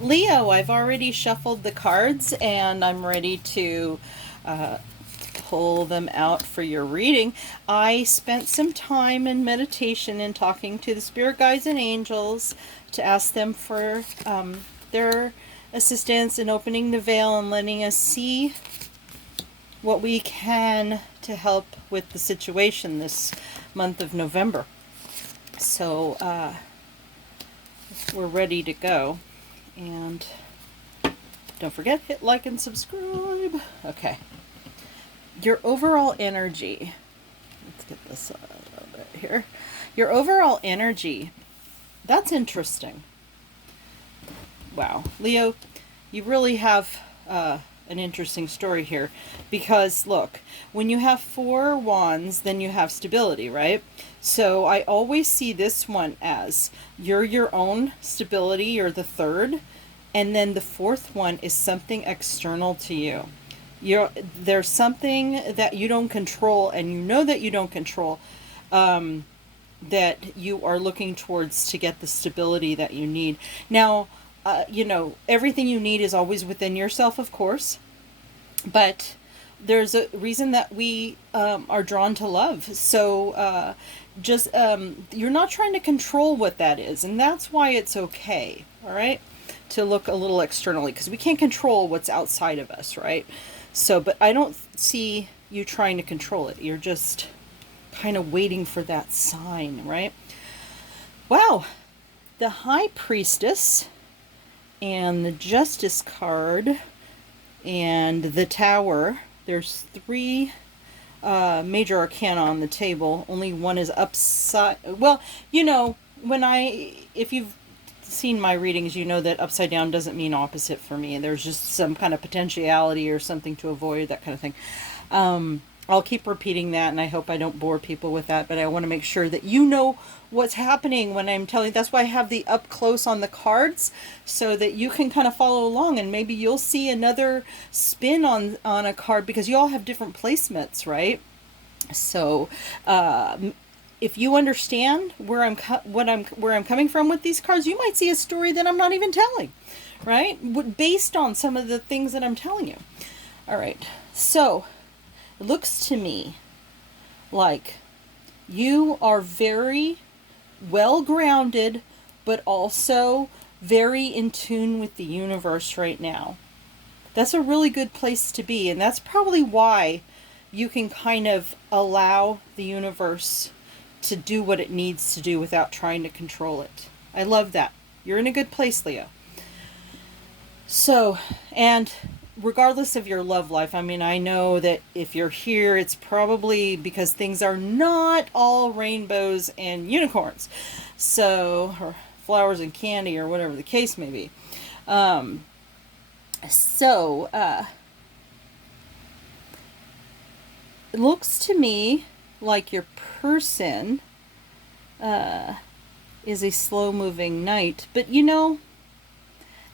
Leo, I've already shuffled the cards and I'm ready to uh, pull them out for your reading. I spent some time in meditation and talking to the spirit guides and angels to ask them for their assistance in opening the veil and letting us see what we can to help with the situation this month of November. So we're ready to go. And don't forget, hit like and subscribe. Okay. Your overall energy. Let's get this a little bit here. Your overall energy. That's interesting. Wow. Leo, you really have an interesting story here. Because, look, when you have 4 wands, then you have stability, right? So I always see this one as you're your own stability, you're the third. And then the 4th one is something external to you. There's something that you don't control, and you know that you don't control, that you are looking towards to get the stability that you need. Now, everything you need is always within yourself, of course, but there's a reason that we are drawn to love. So just you're not trying to control what that is, and that's why it's okay, all right, to look a little externally, because we can't control what's outside of us, right? So, but I don't see you trying to control it. You're just kind of waiting for that sign, right? Wow. The High Priestess and the Justice card and the Tower. There's 3 major arcana on the table. Only one is upside. Well, if you've seen my readings, you know that upside down doesn't mean opposite for me. There's just some kind of potentiality or something to avoid, that kind of thing. I'll keep repeating that, and I hope I don't bore people with that, but I want to make sure that you know what's happening when I'm telling. That's why I have the up close on the cards, so that you can kind of follow along, and maybe you'll see another spin on a card, because you all have different placements, right? So if you understand where I'm coming from with these cards, you might see a story that I'm not even telling, right? Based on some of the things that I'm telling you. All right. So it looks to me like you are very well grounded, but also very in tune with the universe right now. That's a really good place to be, and that's probably why you can kind of allow the universe to do what it needs to do without trying to control it. I love that. You're in a good place, Leo. So, and regardless of your love life, I mean, I know that if you're here, it's probably because things are not all rainbows and unicorns. So, or flowers and candy, or whatever the case may be. It looks to me like your person is a slow-moving knight. But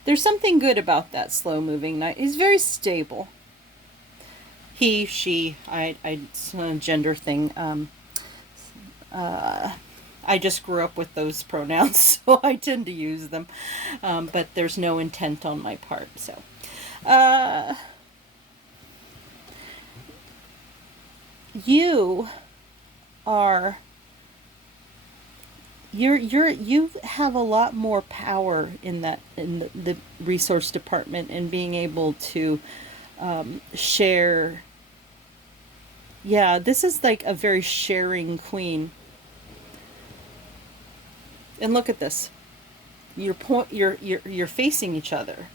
there's something good about that slow-moving knight. He's very stable. He, she, it's not a gender thing. I just grew up with those pronouns, so I tend to use them. But there's no intent on my part, so. You are you have a lot more power in the resource department, and being able to share. Yeah, this is like a very sharing queen. And look at this. You're facing each other.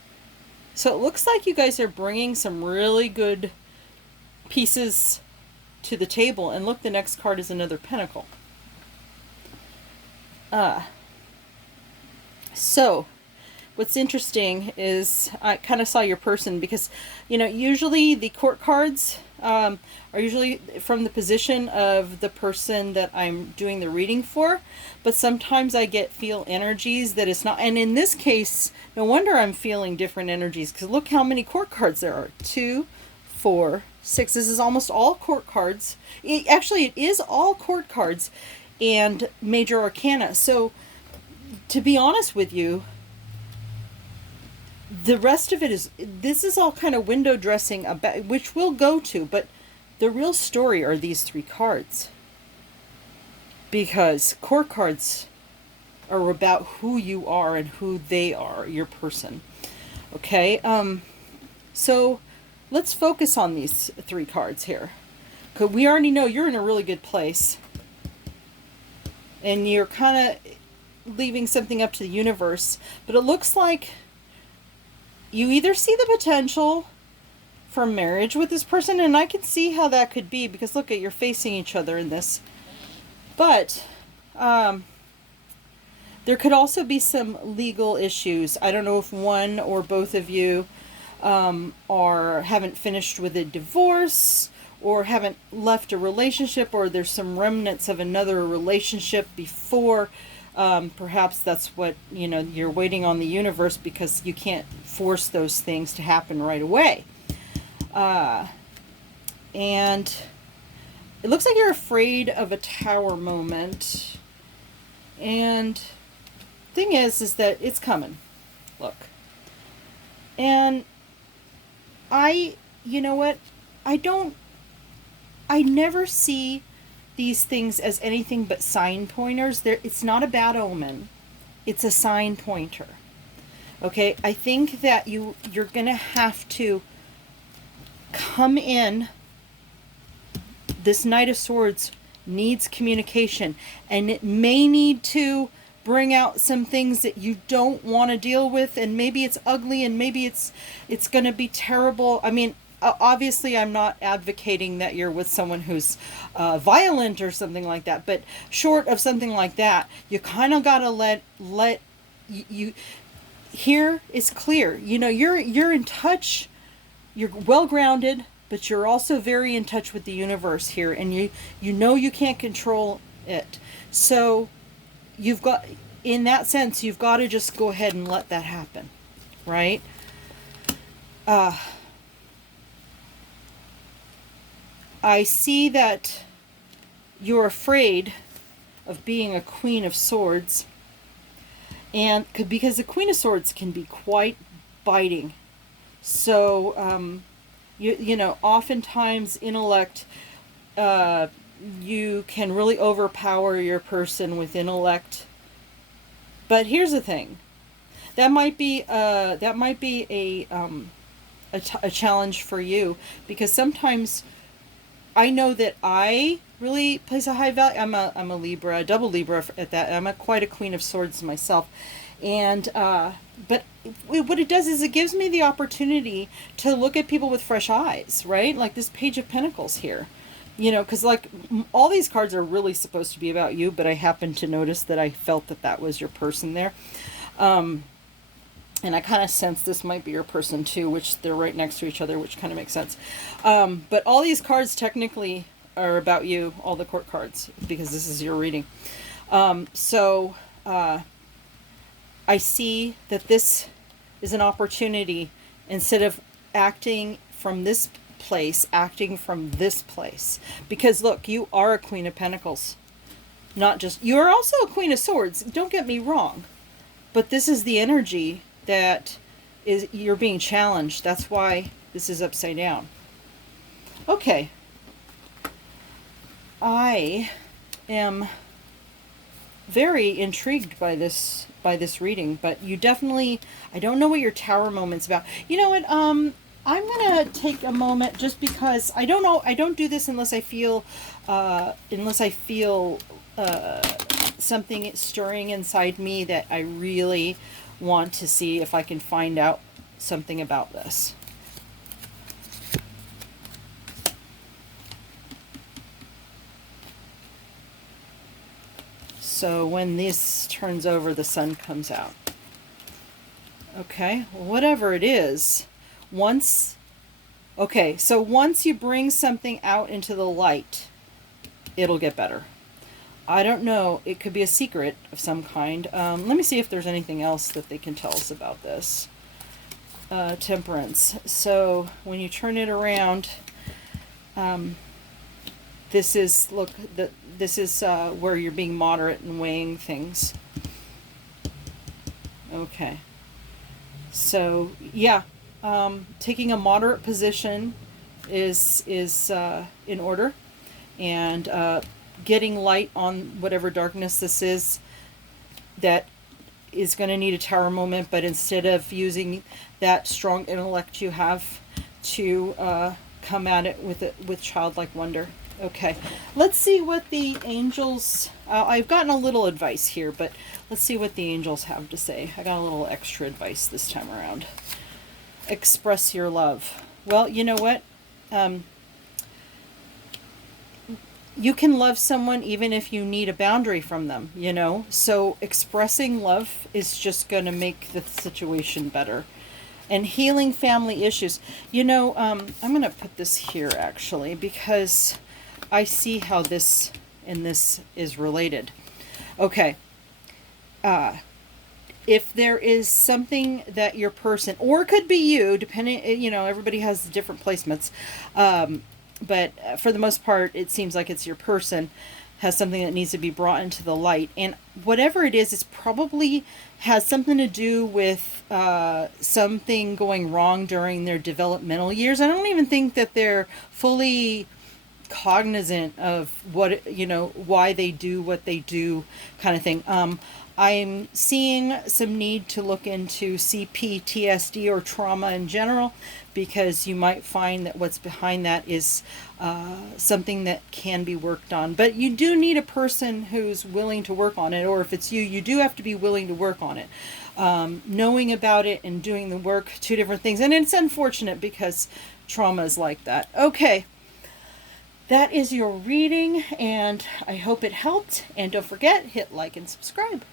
So it looks like you guys are bringing some really good pieces to the table. And look, the next card is another pentacle. So what's interesting is I kind of saw your person, because usually the court cards are usually from the position of the person that I'm doing the reading for, but sometimes I feel energies that it's not. And in this case, no wonder I'm feeling different energies, because look how many court cards there are. 2, 4, 6. This is almost all court cards. It is all court cards and major arcana. So to be honest with you, The rest of it is, this is all kind of window dressing about, which we'll go to, but the real story are these three cards. Because court cards are about who you are and who they are, your person. Okay? So let's focus on these three cards here. Because we already know you're in a really good place. And you're kind of leaving something up to the universe. But it looks like you either see the potential for marriage with this person, and I can see how that could be, because look at, you're facing each other in this. But there could also be some legal issues. I don't know if one or both of you haven't finished with a divorce, or haven't left a relationship, or there's some remnants of another relationship before. Perhaps that's what, you're waiting on the universe, because you can't force those things to happen right away. And it looks like you're afraid of a tower moment. And thing is that it's coming. Look. And you know what? I never see these things as anything but sign pointers. It's not a bad omen. It's a sign pointer. Okay? I think that you're going to have to come in. This Knight of Swords needs communication, and it may need to bring out some things that you don't want to deal with, and maybe it's ugly, and maybe it's going to be terrible. I mean, obviously I'm not advocating that you're with someone who's violent or something like that, but short of something like that, you kind of got to let you here is clear. You're in touch, you're well grounded, but you're also very in touch with the universe here, and you can't control it. So you've got, in that sense, you've got to just go ahead and let that happen, right? I see that you're afraid of being a Queen of Swords, and because the Queen of Swords can be quite biting. So, oftentimes intellect, you can really overpower your person with intellect. But here's the thing, that might be a challenge for you, because sometimes I know that I really place a high value. I'm a Libra, a double Libra at that. I'm quite a Queen of Swords myself, and but what it does is it gives me the opportunity to look at people with fresh eyes, right? Like this Page of Pentacles here, because like all these cards are really supposed to be about you, but I happened to notice that I felt that was your person there. And I kind of sense this might be your person too, which they're right next to each other, which kind of makes sense. But all these cards technically are about you, all the court cards, because this is your reading. So I see that this is an opportunity, instead of acting from this place, acting from this place. Because look, you are a Queen of Pentacles. You're also a Queen of Swords, don't get me wrong. But this is the energy that you're being challenged. That's why this is upside down. Okay. I am very intrigued by this reading, but you definitely, I don't know what your tower moment's about. You know what? I'm gonna take a moment, just because I don't know. I don't do this unless I feel something stirring inside me that I really want to see if I can find out something about this. So when this turns over, the sun comes out. Okay, whatever it is, once you bring something out into the light, it'll get better. I don't know. It could be a secret of some kind. Let me see if there's anything else that they can tell us about this. Temperance. So when you turn it around, this is where you're being moderate and weighing things. Okay. So yeah, taking a moderate position is in order, and getting light on whatever darkness this is that is going to need a tower moment, but instead of using that strong intellect you have to come at it with childlike wonder. Okay, let's see what the angels. I've gotten a little advice here, but let's see what the angels have to say. I got a little extra advice this time around. Express your love. Well, you know what? Um, you can love someone even if you need a boundary from them, you know? So expressing love is just going to make the situation better. And healing family issues. You know, I'm going to put this here actually because I see how this and this is related. Okay. If there is something that your person, or it could be you, depending, you know, everybody has different placements. But for the most part, it seems like it's your person has something that needs to be brought into the light. And whatever it is, it's probably has something to do with something going wrong during their developmental years. I don't even think that they're fully cognizant of what, you know, why they do what they do, kind of thing. I'm seeing some need to look into CPTSD or trauma in general, because you might find that what's behind that is something that can be worked on. But you do need a person who's willing to work on it, or if it's you, you do have to be willing to work on it. Knowing about it and doing the work, two different things. And it's unfortunate because trauma is like that. Okay. That is your reading, and I hope it helped. And don't forget, hit like and subscribe.